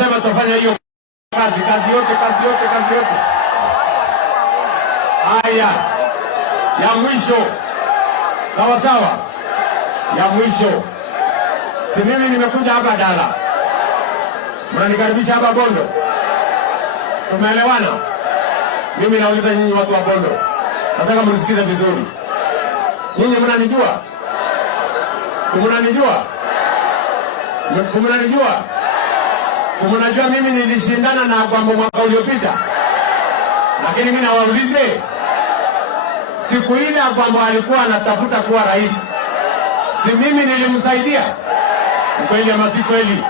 tunasema tutafanya hiyo kazi yote. Haya, ya mwisho, sawa, ya mwisho, si mimi nimekuja hapa Dala, mnanikaribisha hapa Bondo, tumeelewana? Mimi nauliza nyinyi watu wa Bondo, nataka mnisikize vizuri. Nyinyi mnanijua? Mnanijua? Mnajua mimi nilishindana na Agwambo mwaka uliopita, lakini mimi nawaulize, siku ile Agwambo alikuwa anatafuta kuwa rais, si mimi nilimsaidia? Kweli ama si kweli?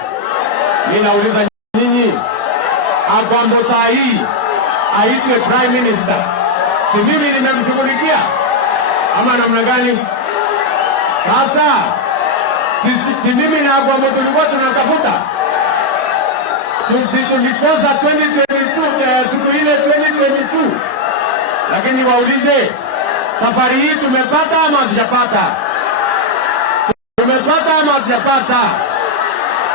Mimi nauliza nyinyi, Agwambo saa hii aitwe prime minister, si mimi nimemshughulikia ama namna gani? Sasa si mimi na Agwambo tulikuwa tunatafuta, tulikosa 2022 siku ile 2022, lakini waulize, safari hii tumepata ama hatujapata? Tumepata ama hatujapata?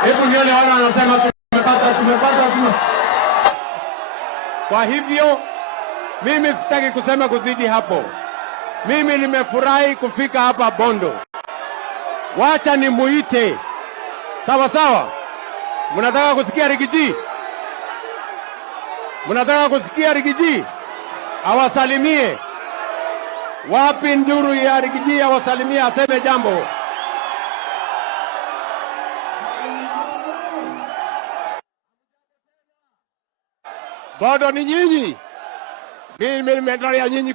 Hebu nione wale wanasema tumepata. Kwa hivyo mimi sitaki kusema kuzidi hapo. Mimi nimefurahi kufika hapa Bondo. Wacha nimuite. Sawa. Mnataka kusikia Rigiji? Awasalimie. Wapi nduru ya Rigiji awasalimie, aseme jambo. Bado ni nyinyi. Mimi nimeendelea nyinyi.